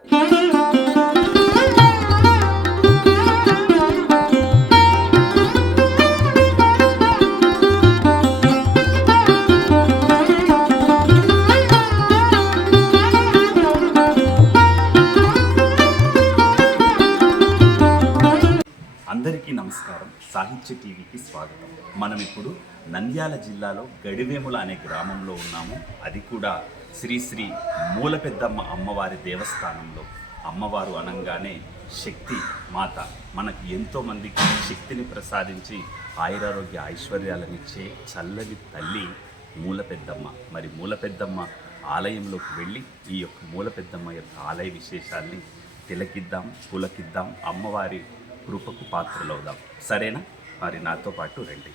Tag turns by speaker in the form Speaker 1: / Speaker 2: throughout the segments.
Speaker 1: అందరికీ నమస్కారం. సాహిత్య టీవీకి స్వాగతం. మనం ఇప్పుడు నంద్యాల జిల్లాలో గడివేముల అనే గ్రామంలో ఉన్నాము. అది కూడా శ్రీ శ్రీ మూలపెద్దమ్మ అమ్మవారి దేవస్థానంలో అమ్మవారు అనంగానే శక్తి మాత మనకు ఎంతోమందికి శక్తిని ప్రసాదించి ఆయురారోగ్య ఐశ్వర్యాలనిచ్చే చల్లని తల్లి మూలపెద్దమ్మ. మరి మూలపెద్దమ్మ ఆలయంలోకి వెళ్ళి ఈ యొక్క మూలపెద్దమ్మ యొక్క ఆలయ విశేషాల్ని తిలకిద్దాం పులకిద్దాం అమ్మవారి కృపకు పాత్రలవుదాం. సరేనా? మరి నాతో పాటు రండి.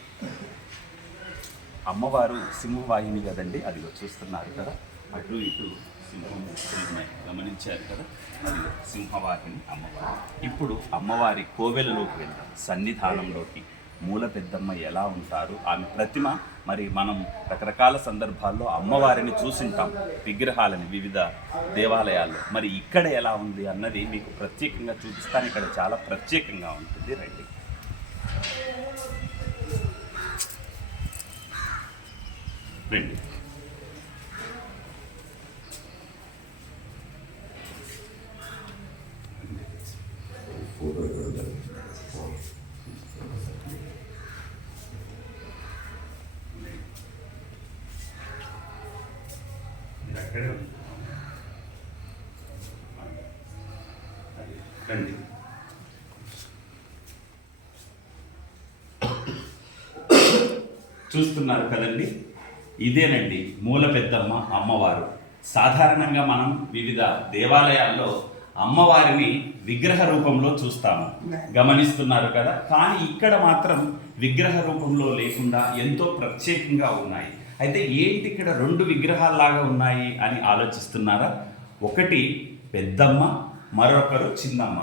Speaker 1: అమ్మవారు సింహవాహిని కదండి? అదిగో చూస్తున్నారు కదా. అటు ఇటు సింహము ఉన్నాయి గమనించారు కదా? అదిగో సింహవాహిని అమ్మవారు. ఇప్పుడు అమ్మవారి కోవెలలోకి వెళ్దాం. సన్నిధానంలోకి. మూల పెద్దమ్మ ఎలా ఉంటారు? ఆమె ప్రతిమ. మరి మనం రకరకాల సందర్భాల్లో అమ్మవారిని చూసింటాం. విగ్రహాలని వివిధ దేవాలయాల్లో. మరి ఇక్కడ ఎలా ఉంది అన్నది మీకు ప్రత్యేకంగా చూపిస్తాను. ఇక్కడ చాలా ప్రత్యేకంగా ఉంటుంది. రండి. రండి. రండి. చూస్తున్నారు కదండి? ఇదేనండి మూల పెద్దమ్మ అమ్మవారు. సాధారణంగా మనం వివిధ దేవాలయాల్లో అమ్మవారిని విగ్రహ రూపంలో చూస్తాము. గమనిస్తున్నారు కదా? కానీ ఇక్కడ మాత్రం విగ్రహ రూపంలో లేకుండా ఎంతో ప్రత్యేకంగా ఉన్నాయి. అయితే ఏంటి ఇక్కడ రెండు విగ్రహాల్లాగా ఉన్నాయి అని ఆలోచిస్తున్నారా? ఒకటి పెద్దమ్మ మరొకరు చిన్నమ్మ.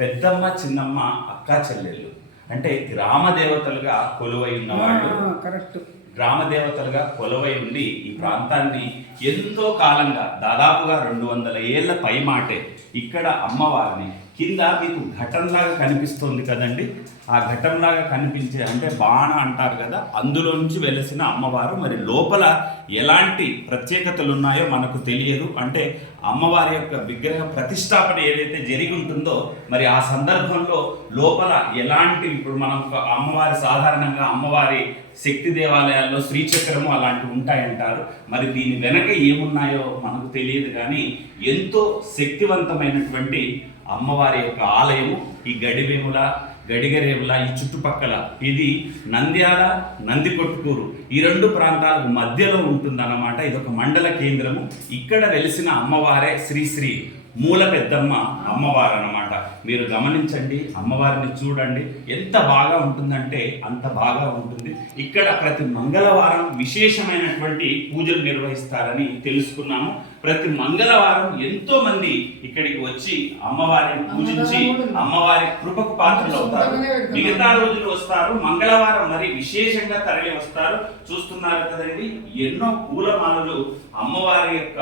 Speaker 1: పెద్దమ్మ చిన్నమ్మ అక్కా చెల్లెళ్ళు. అంటే గ్రామ దేవతలుగా కొలువై ఉన్నవాళ్ళు
Speaker 2: కరెక్ట్.
Speaker 1: గ్రామదేవతలుగా కొలవై కొలువై ఉండి ఈ ప్రాంతాన్ని ఎంతో కాలంగా దాదాపుగా రెండు వందల ఏళ్ళ పై మాటే ఇక్కడ అమ్మవారిని. కింద మీకు ఘటంలాగా కనిపిస్తుంది కదండి. ఆ ఘటంలాగా కనిపించే అంటే బాణ అంటారు కదా అందులో నుంచి వెలసిన అమ్మవారు. మరి లోపల ఎలాంటి ప్రత్యేకతలు ఉన్నాయో మనకు తెలియదు. అంటే అమ్మవారి యొక్క విగ్రహ ప్రతిష్టాపన ఏదైతే జరిగి ఉంటుందో మరి ఆ సందర్భంలో లోపల ఎలాంటి ఇప్పుడు మనం ఒక అమ్మవారి సాధారణంగా అమ్మవారి శక్తి దేవాలయాల్లో శ్రీచక్రము అలాంటివి ఉంటాయంటారు. మరి దీని వెనక ఏమున్నాయో మనకు తెలియదు కానీ ఎంతో శక్తివంతమైనటువంటి అమ్మవారి యొక్క ఆలయము ఈ గడివేముల గడిగరేవుల ఈ చుట్టుపక్కల. ఇది నంద్యాల నందికొట్కూరు. ఈ రెండు ప్రాంతాలకు మధ్యలో ఉంటుందన్నమాట. ఇది ఒక మండల కేంద్రము. ఇక్కడ వెలిసిన అమ్మవారే శ్రీశ్రీ మూల పెద్దమ్మ అమ్మవారు అన్నమాట మీరు గమనించండి అమ్మవారిని చూడండి. ఎంత బాగా ఉంటుందంటే అంత బాగా ఉంటుంది. ఇక్కడ ప్రతి మంగళవారం విశేషమైనటువంటి పూజలు నిర్వహిస్తారని తెలుసుకున్నాము. ప్రతి మంగళవారం ఎంతో మంది ఇక్కడికి వచ్చి అమ్మవారిని పూజించి అమ్మవారి కృపకు పాత్రలు అవుతారు. మిగతా రోజులు వస్తారు మంగళవారం మరి విశేషంగా తరలి వస్తారు. చూస్తున్నారు కదండి ఎన్నో పూలమాలలు అమ్మవారి యొక్క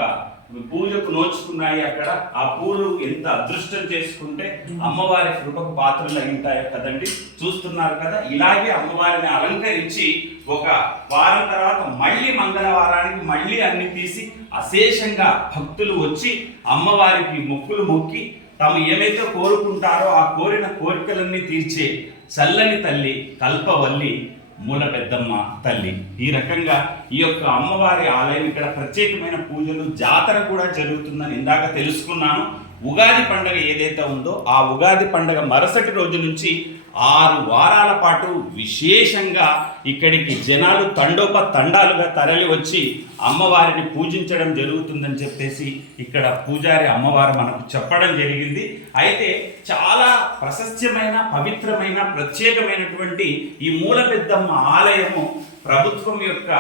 Speaker 1: పూజకు నోచుకున్నాయి అక్కడ. ఆ పూలు ఎంత అదృష్టం చేసుకుంటే అమ్మవారి కృపకు పాత్రలు అయి ఉంటాయో కదండి. చూస్తున్నారు కదా ఇలాగే అమ్మవారిని అలంకరించి ఒక వారం తర్వాత మళ్ళీ మంగళవారానికి మళ్ళీ అన్ని తీసి అశేషంగా భక్తులు వచ్చి అమ్మవారికి మొక్కులు మొక్కి తమ ఏమైతే కోరుకుంటారో ఆ కోరిన కోరికలన్నీ తీర్చే చల్లని తల్లి కల్పవల్లి మూల పెద్దమ్మ తల్లి. ఈ రకంగా ఈ యొక్క అమ్మవారి ఆలయం ఇక్కడ ప్రత్యేకమైన పూజలు జాతర కూడా జరుగుతుందని ఇందాక తెలుసుకున్నాను. ఉగాది పండగ ఏదైతే ఉందో ఆ ఉగాది పండగ మరుసటి రోజు నుంచి ఆరు వారాల పాటు విశేషంగా ఇక్కడికి జనాలు తండోప తండాలుగా తరలి వచ్చి అమ్మవారిని పూజించడం జరుగుతుందని చెప్పేసి ఇక్కడ పూజారి అమ్మవారు మనకు చెప్పడం జరిగింది. అయితే చాలా ప్రశస్త్యమైన పవిత్రమైన ప్రత్యేకమైనటువంటి ఈ మూల పెద్దమ్మ ఆలయము ప్రభుత్వం యొక్క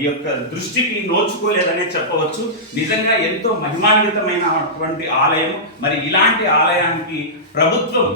Speaker 1: ఈ యొక్క దృష్టికి నోచుకోలేదనే చెప్పవచ్చు. నిజంగా ఎంతో మహిమాన్వితమైనటువంటి ఆలయం మరి ఇలాంటి ఆలయానికి ప్రభుత్వం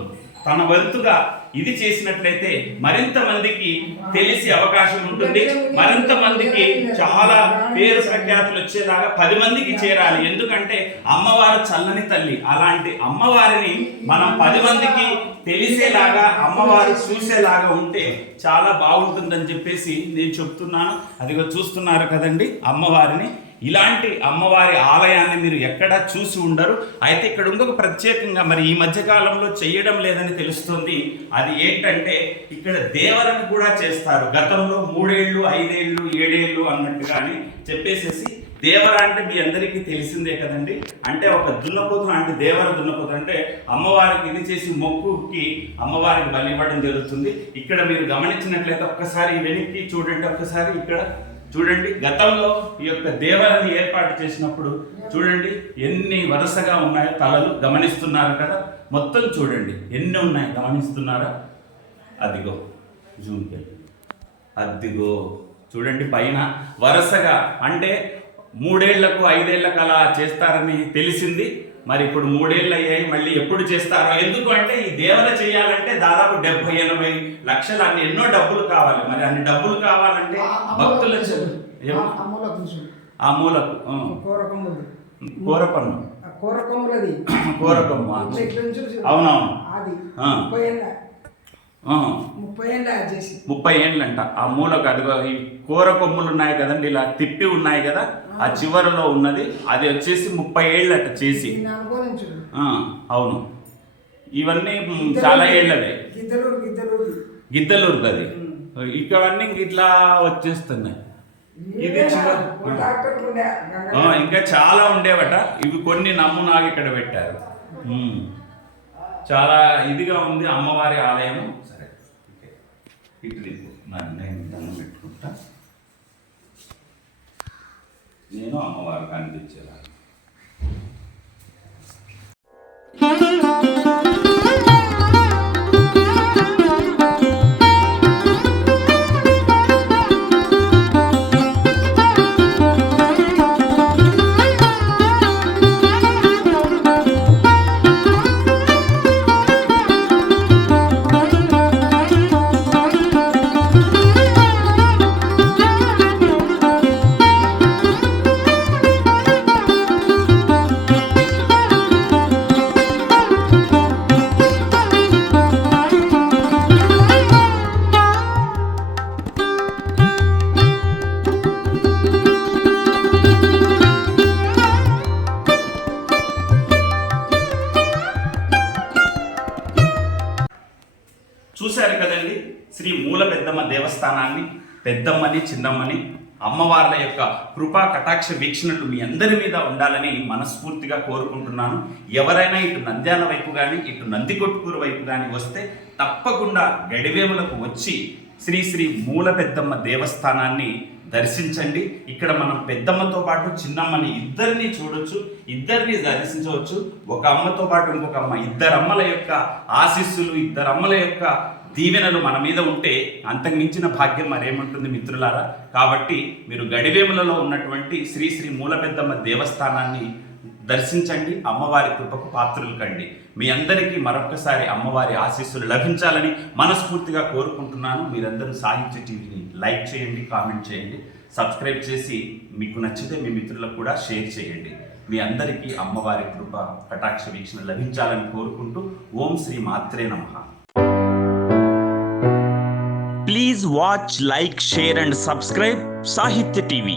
Speaker 1: తన వంతుగా ఇది చేసినట్లయితే మరింత మందికి తెలిసే అవకాశం ఉంటుంది. మరింత మందికి చాలా పేరు ప్రఖ్యాతులు వచ్చేలాగా పది మందికి చేరాలి. ఎందుకంటే అమ్మవారు చల్లని తల్లి. అలాంటి అమ్మవారిని మనం పది మందికి తెలిసేలాగా అమ్మవారు చూసేలాగా ఉంటే చాలా బాగుంటుందని చెప్పేసి నేను చెప్తున్నాను. అదిగో చూస్తున్నారు కదండి అమ్మవారిని. ఇలాంటి అమ్మవారి ఆలయాన్ని మీరు ఎక్కడా చూసి ఉండరు. అయితే ఇక్కడ ఇంకొక ప్రత్యేకంగా మరి ఈ మధ్యకాలంలో చేయడం లేదని తెలుస్తుంది. అది ఏంటంటే ఇక్కడ దేవరని కూడా చేస్తారు. గతంలో మూడేళ్ళు ఐదేళ్ళు ఏడేళ్ళు అన్నట్టుగాని చెప్పేసేసి దేవర అంటే మీ అందరికీ తెలిసిందే కదండి. అంటే ఒక దున్నపోతు లాంటి దేవర దున్నపోతు అంటే అమ్మవారికి ఇది చేసి మొక్కుకి అమ్మవారికి బలి ఇవ్వడం జరుగుతుంది. ఇక్కడ మీరు గమనించినట్లయితే ఒక్కసారి వెనక్కి చూడండి. ఒక్కసారి ఇక్కడ చూడండి గతంలో ఈ యొక్క దేవాలను ఏర్పాటు చేసినప్పుడు చూడండి ఎన్ని వరుసగా ఉన్నాయో తలలు గమనిస్తున్నారు కదా? మొత్తం చూడండి ఎన్ని ఉన్నాయి గమనిస్తున్నారా? అదిగో జూన్ అదిగో చూడండి పైన వరుసగా అంటే మూడేళ్ళకు ఐదేళ్ళకు అలా చేస్తారని తెలిసింది. మరి ఇప్పుడు మూడేళ్ళు అయ్యాయి మళ్ళీ ఎప్పుడు చేస్తారో? ఎందుకు అంటే ఈ దేవత చేయాలంటే దాదాపు డెబ్బై ఎనభై లక్షలు అన్ని ఎన్నో డబ్బులు కావాలి. మరి అన్ని డబ్బులు కావాలంటే భక్తుల ఆ మూలకు కూరకొమ్మ.
Speaker 2: చూసి
Speaker 1: అవునవును.
Speaker 2: ముప్పై ఏళ్ళ ఏళ్ళ చేసి.
Speaker 1: ముప్పై ఆ మూలకు అదిగో ఈ కూర కొమ్ములు ఉన్నాయి కదండి ఇలా తిప్పి ఉన్నాయి కదా ఆ చివరలో ఉన్నది అది వచ్చేసి ముప్పై ఏళ్ళట చేసి. అవును. ఇవన్నీ చాలా ఏళ్ళవే.
Speaker 2: గిద్దలూరు
Speaker 1: అది. ఇవన్నీ ఇట్లా వచ్చేస్తున్నాయి. ఇది ఇంకా చాలా ఉండేవట. ఇవి కొన్ని నమూనాలు ఇక్కడ పెట్టారు. చాలా ఇదిగా ఉంది అమ్మవారి ఆలయం సరే ఓకే. ఇటు దిక్కు. నేను దండం పెట్టుకుంటా నేను అమ్మవారికి అనిపించేలా చూశారు కదండి? శ్రీ మూల పెద్దమ్మ దేవస్థానాన్ని పెద్దమ్మని చిన్నమ్మని అమ్మవార్ల యొక్క కృపా కటాక్ష వీక్షణలు మీ అందరి మీద ఉండాలని మనస్ఫూర్తిగా కోరుకుంటున్నాను. ఎవరైనా ఇటు నంద్యాల వైపు కానీ ఇటు నందికొట్టుకూరు వైపు కానీ వస్తే తప్పకుండా గడివేములకు వచ్చి శ్రీ శ్రీ మూల పెద్దమ్మ దేవస్థానాన్ని దర్శించండి. ఇక్కడ మనం పెద్దమ్మతో పాటు చిన్నమ్మని ఇద్దరిని చూడొచ్చు ఇద్దరిని దర్శించవచ్చు. ఒక అమ్మతో పాటు ఇంకొక అమ్మ. ఇద్దరు అమ్మల యొక్క ఆశీస్సులు ఇద్దరు అమ్మల యొక్క దీవెనలు మన మీద ఉంటే అంతకు మించిన భాగ్యం మరేముంటుంది మిత్రులారా? కాబట్టి మీరు గడివేములలో ఉన్నటువంటి శ్రీ శ్రీ మూలపెద్దమ్మ దేవస్థానాన్ని దర్శించండి. అమ్మవారి కృపకు పాత్రలు కండి. మీ అందరికీ మరొకసారి అమ్మవారి ఆశీస్సులు లభించాలని మనస్ఫూర్తిగా కోరుకుంటున్నాను. మీరందరూ సాహిత్య టీవీని లైక్ చేయండి కామెంట్ చేయండి సబ్స్క్రైబ్ చేసి మీకు నచ్చితే మీ మిత్రులకు కూడా షేర్ చేయండి. మీ అందరికీ అమ్మవారి కృప కటాక్ష వీక్షణ లభించాలని కోరుకుంటూ ఓం శ్రీ మాత్రే నమ.
Speaker 3: Please watch like share and subscribe Sahitya TV